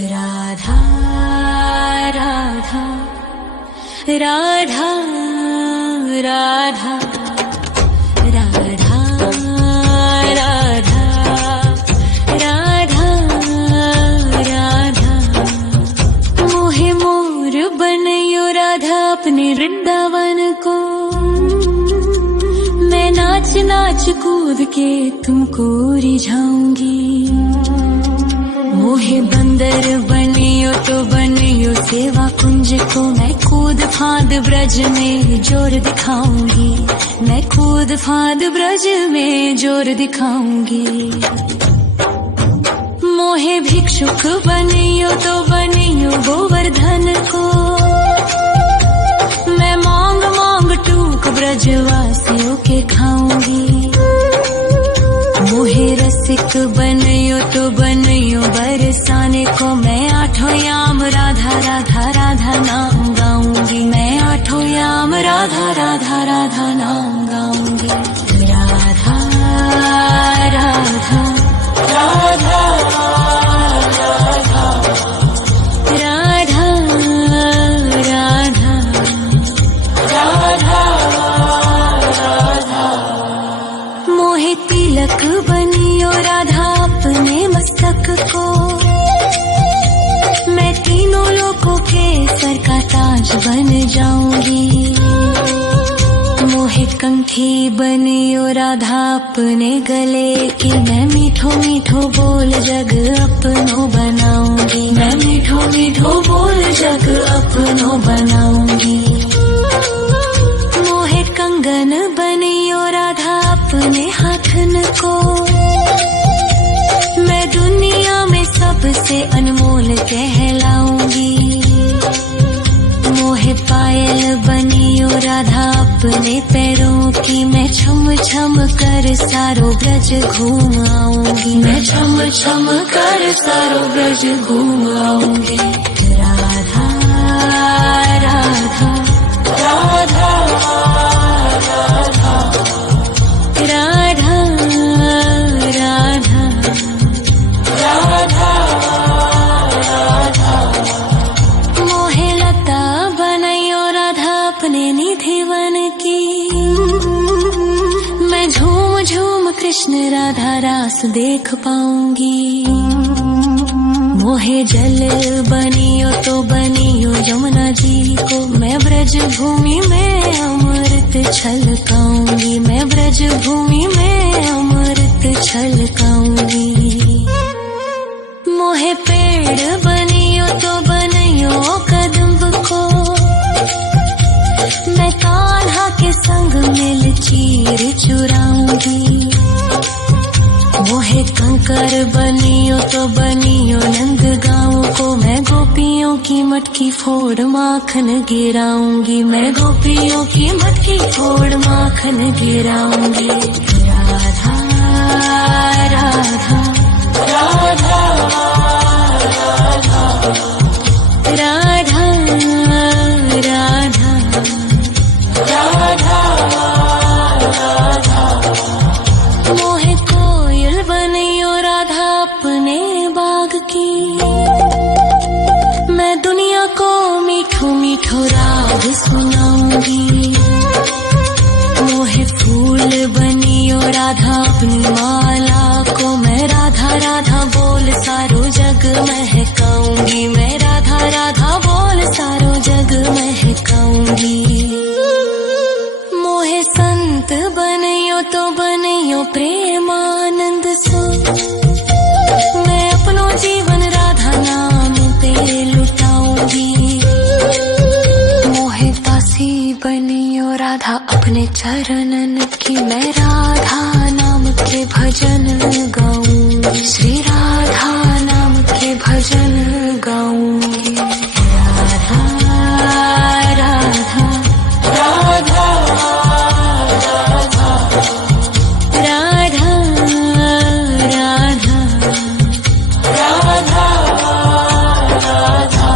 राधा राधा राधा राधा राधा राधा राधा राधा मोहे मोर बनयो राधा अपने वृंदावन को। मैं नाच नाच कूद के तुमको रिझाऊंगी। मोहे बंदर बनियो तो बनियो सेवा कुंज को। मैं कूद फांद ब्रज में जोर दिखाऊंगी। मैं कूद फांद ब्रज में जोर दिखाऊंगी। मोहे भिक्षुक बनियो तो बनियो गोवर्धन को। मैं मांग मांग टूक ब्रजवासियों के खाऊंगी। मोहे रसिक बनियो तो बनियो बरसाने को। मैं आठों याम राधा राधा राधा नाम गाऊंगी। मैं आठों याम राधा राधा राधा नाम गाऊंगी। राधा राधा राधा राधा राधा राधा राधा। मोहे तिलक बनियो राधा अपने मस्तक को। मैं तीनों लोगों के सर का ताज बन जाऊंगी। मोहे कंठी बनियो राधा अपने गले की। मैं मीठो मीठो बोल जग अपनो बनाऊंगी। मैं मीठो मीठो बोल जग अपनो बनाऊंगी। मोहे कंगन बनियो राधा अपने हाथन को। मैं दुनिया में सबसे अनमोल कहलाऊंगी। मोहे पायल बनियो राधा अपने पैरों की। मैं छम छम कर सारो ब्रज घूम आऊंगी। मैं छम छम कर सारो ब्रज घूम आऊंगी। राधा राधा राधा राधा राधा राधा राधा। मोहे लता बनयो राधा अपने निधि वन की। मैं झूम झूम कृष्ण राधा रास देख पाऊंगी। मोहे जल बनियो तो बनियो यमुना जी को। मैं ब्रज भूमि में अमृत छलकाऊंगी। मैं ब्रज भूमि में अमृत छलकाऊंगी। मोहे पेड़ बनियो तो बनियो कदम्ब को। मैं कान्हा के संग मिल चीर चुराऊंगी। मोहे कंकर बनियो तो बनियो नंद गाँव को। मैं गोपियों की मटकी फोड़ माखन गिराऊंगी। मैं गोपियों की मटकी फोड़ माखन गिराऊंगी। राधा राधा राधा राधा राधा राधा। मोहे कोयल बनियो राधा अपने बाग की। मैं दुनिया को मीठो मीठो राग सुनाऊंगी। मोहे फूल बनियो राधा अपनी माला को। मैं राधा राधा बोल सारो जग महकाऊंगी। मैं राधा राधा बोल सारो जग महकाऊंगी। मोहे संत बनियो तो बनियो प्रेमानंद सो। मैं अपनो जीवन राधा नाम पे लुटाऊंगी। मोहे दासी बनियो राधा अपने चरणन की। मैं राधा नाम के भजन गाऊंगी। श्री राधा नाम के भजन गाऊंगी। राधा राधा राधा राधा राधा राधा।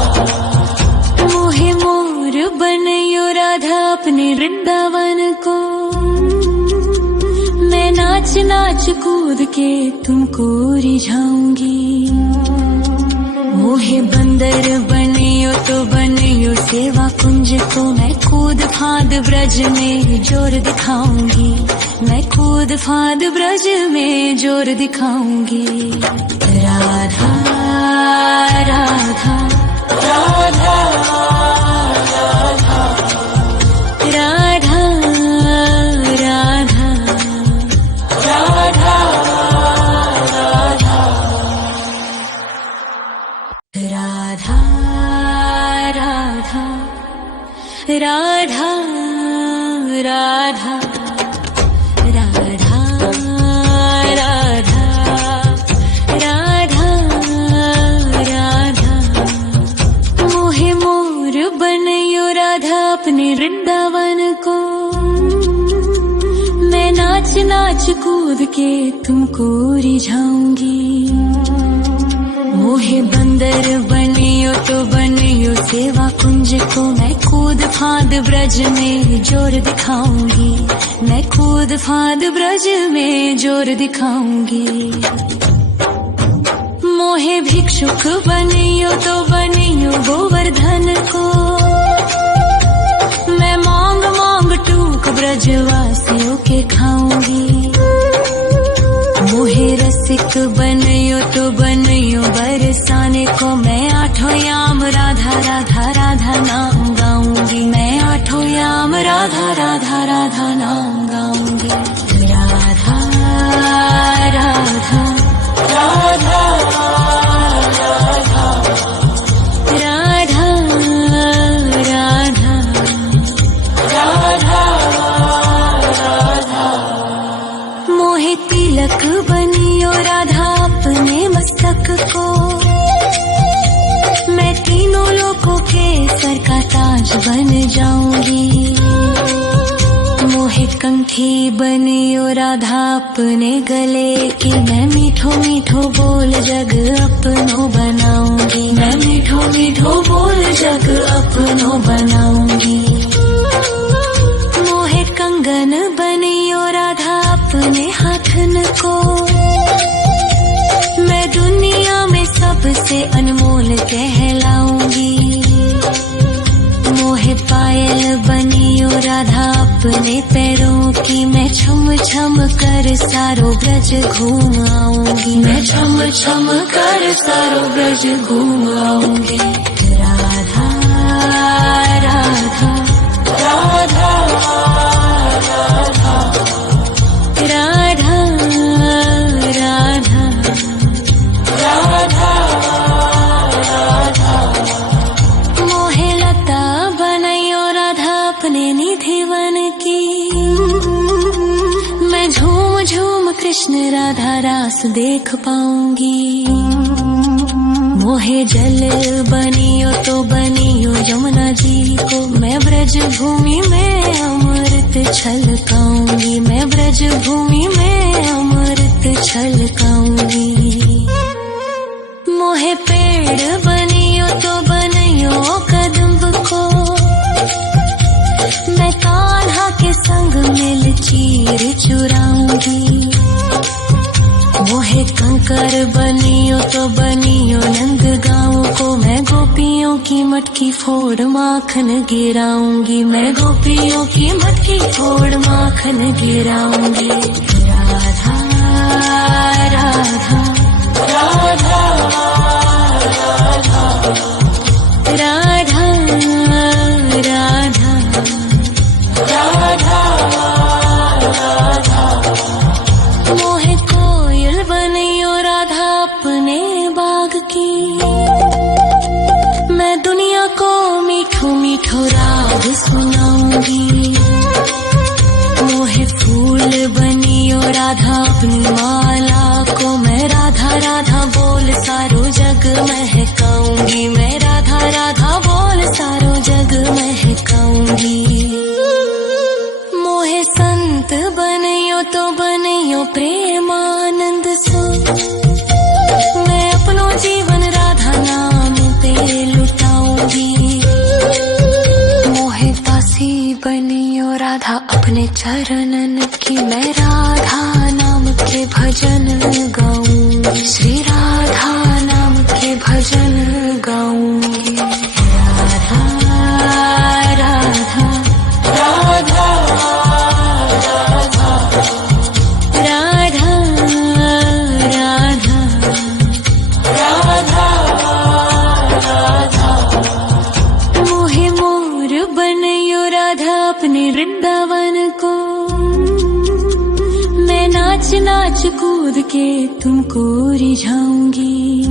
मोहे मोर बनयो राधा अपने वृंदावन को। मैं नाच नाच कूद के तुमको रिझाऊंगी। मोहे बंदर बनियो तो बनियो सेवा कुंज को मैं कूद फाद ब्रज में जोर दिखाऊंगी, मैं कूद फाद ब्रज में जोर दिखाऊंगी। राधा राधा राधा राधा राधा राधा राधा राधा राधा राधा राधा राधा राधा राधा मोहे मोर बनयो राधा अपने वृंदावन को, मैं नाच नाच कूद के तुमको रिझाऊंगी। मोहे बंदर बनियो तो बनियो सेवा कुंज को मैं कूद फाद ब्रज में जोर दिखाऊंगी, मैं कूद फाद ब्रज में जोर दिखाऊंगी। मोहे भिक्षुक बनियो तो बनियो गोवर्धन को, मैं मांग मांग टूक ब्रजवासियों के खाऊंगी। मोहे रसिक बनियो तो बनियो बरसाने को, मैं आठों याम राधा राधा राधा नाम गाऊंगी, मैं आठों याम राधा राधा राधा नाम गाऊंगी। राधा राधा राधा राधा राधा राधा राधा मोहे तिलक बनियो राधा अपने मस्तक को, मैं तीनों लोगों के सर का ताज बन जाऊंगी। मोहे कंठी बनियो राधा अपने गले की, मैं मीठो मीठो बोल जग अपनो बनाऊंगी, मैं मीठो मीठो बोल जग अपनो बनाऊंगी। मोहे कंगन बनियो राधा अपने हाथन को, मैं दुनिया में सबसे अनमोल कहलाऊंगी। मोहे पायल बनियो राधा अपने पैरों की, मैं छम छम कर सारो ब्रज घूम आऊंगी, मैं छम छम कर सारो ब्रज घूम आऊंगी। राधा राधा राधा राधा राधा राधा राधा मोहे लता बनयो राधा अपने निधिवन की, मैं झूम झूम कृष्ण राधा रास देख पाऊंगी। मोहे जल बनियो तो बनियो यमुना जी को, मैं ब्रज भूमि में अमृत छलकाऊंगी, मैं ब्रज भूमि में अमृत छलकाऊंगी। मोहे पेड़ बनियो तो बनियो कदम्ब को, मैं कान्हा के संग मिल चीर चुराऊंगी। मोहे कंकर बनियो तो बनियो नंद गाँव को, मैं गोपियों की मटकी फोड़ माखन गिराऊंगी, मैं गोपियों की मटकी फोड़ माखन गिराऊंगी। राधा राधा राधा राधा राधा राधा राधा मोहे कोयल बनियो राधा अपने बाग की, मैं दुनिया को मीठो मीठो राग सुनाऊंगी। मोहे फूल बनियो राधा अपनी माला को, मैं राधा राधा बोल सारो जग महकाऊंगी, मैं राधा राधा बोल सारो जग महकाऊंगी। मोहे संत बनियो तो बनियो प्रेमानंद सो, मैं अपनो जीवन राधा नाम पे लुटाऊंगी। मोहे दासी बनियो राधा अपने चरणन की, मैं राधा नाम के भजन गाऊं, श्री राधा नाम के भजन के तुमको रिझाऊंगी।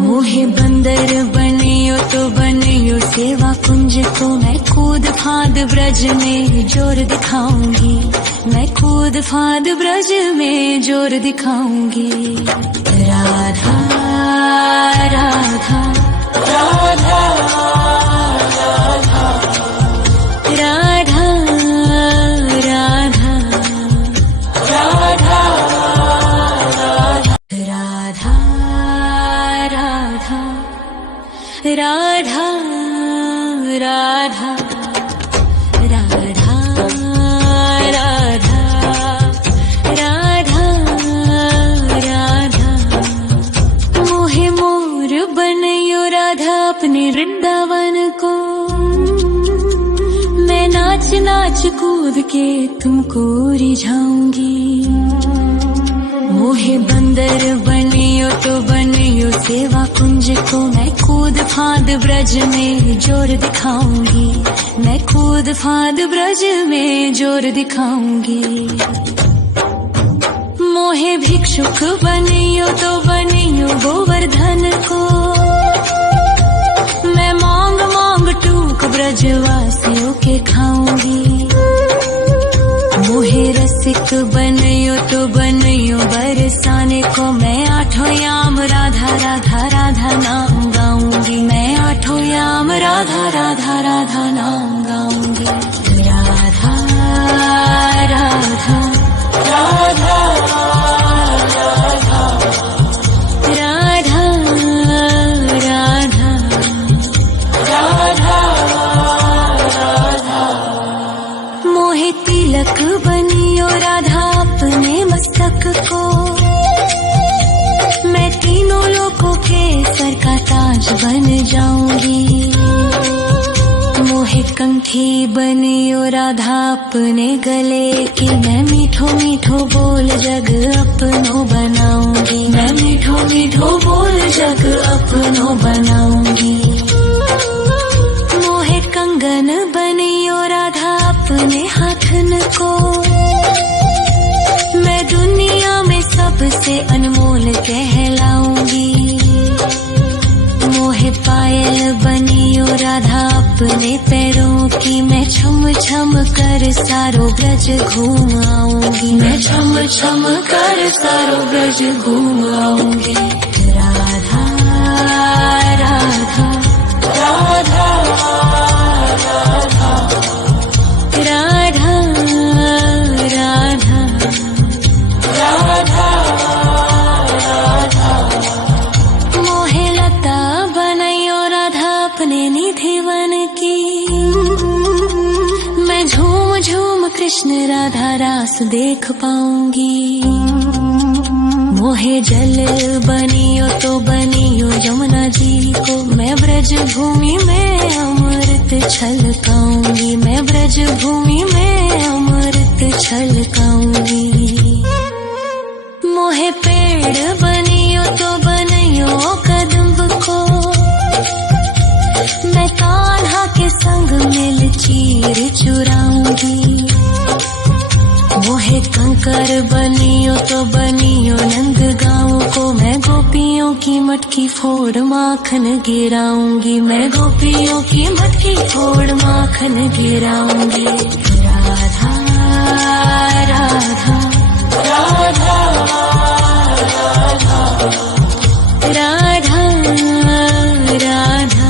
मोहे बंदर बनियो तो बनियो सेवा कुंज को, मैं कूद फांद ब्रज में जोर दिखाऊंगी। मैं कूद फांद ब्रज में जोर दिखाऊंगी। राधा राधा राधा राधा राधा राधा राधा राधा राधा राधा राधा राधा राधा। मोहे मोर बनयो राधा अपने वृंदावन को, मैं नाच नाच कूद के तुमको रिझाऊंगी। मोहे बंदर बनियो तो बनियो सेवा कुंज को, मैं कूद फांद ब्रज में जोर दिखाऊंगी। मैं कूद फांद ब्रज में जोर दिखाऊंगी। मोहे भिक्षुक बनियो तो बनियो गोवर्धन को, मैं मांग मांग टूक ब्रजवासियों के खाऊंगी। मोहे रसिक बनियो तो बनियो बरसाने को, मैं आठों याम राधा राधा राधा नाम गाऊंगी। मैं आठों याम राधा राधा राधा नाम गाऊंगी। राधा राधा राधा राधा राधा राधा राधा। मोहे तिलक बनियो राधा अपने मस्तक को, मैं तीनों लोगों के सर का ताज बन जाऊंगी। मोहे कंठी बनियो राधा अपने गले की, मैं मीठो मीठो बोल जग अपनो बनाऊंगी। मैं मीठो मीठो बोल जग अपनो बनाऊंगी। मोहे कंगन बनियो राधा अपने हाथन को, मैं दुनिया में सबसे अनमोल कहलाऊंगी। मोहे पायल बनियो राधा अपने पैरों की, मैं छम छम कर सारो ब्रज घूम आऊंगी। मैं छम छम कर सारो ब्रज घूम आऊंगी। राधा राधा राधा राधा राधा राधा राधा राधा। मोहे लता बनयो राधा अपने निधिवन की, मैं झूम झूम कृष्ण राधा रास देख पाऊंगी। मोहे जल बनियो तो बनियो यमुना जी को, मैं ब्रज भूमि में अमृत छलकाऊंगी। मैं ब्रज भूमि में अमृत छलकाऊंगी। मोहे पेड़ बनियो तो बनियो कदम्ब को, मैं कान्हा के संग मिल चीर चुराऊंगी। मोहे कंकर बनियो तो बनियो नंद गाँव को, मैं गोपियों की मटकी फोड़ माखन गिराऊंगी। मैं गोपियों की मटकी फोड़ माखन गिराऊंगी। राधा राधा राधा राधा राधा राधा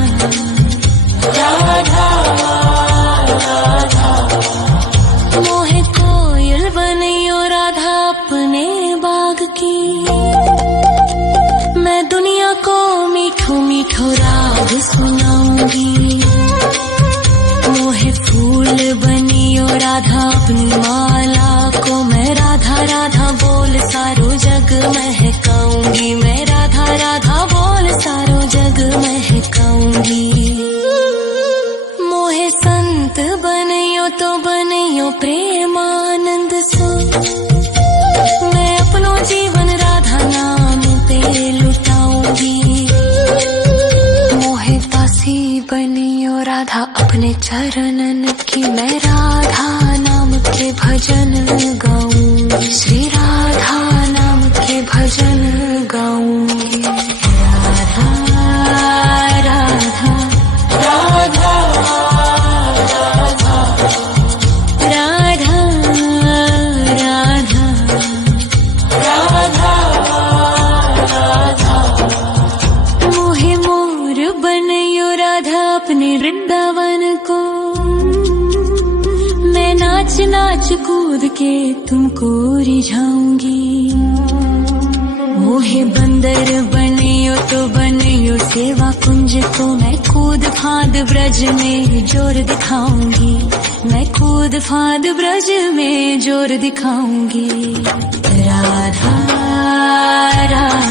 राधा। मोहे कोयल बनियो राधा अपने बाग की, मैं दुनिया को मीठो मीठो राग सुनाऊंगी। मोहे फूल बनियो राधा अपनी माला को, मैं राधा राधा बोल सारो जग महकाऊंगी। मैं राधा राधा बोल सारो जग महकाऊंगी। मोहे संत बनियो तो बनियो प्रेमानंद सो, मैं अपनो जीवन राधा नाम पे लुटाऊंगी। मोहे दासी बनियो राधा अपने चरणन की, मैं राधा नाम के भजन गाऊंगी। श्री राधा नाम अपने वृंदावन को। मैं नाच नाच कूद के तुमको रिझाऊंगी। मोहे बंदर बनियो तो बनियो सेवा कुंज को। मैं कूद फांद ब्रज में जोर दिखाऊंगी। मैं कूद फांद ब्रज में जोर दिखाऊंगी। राधा राधा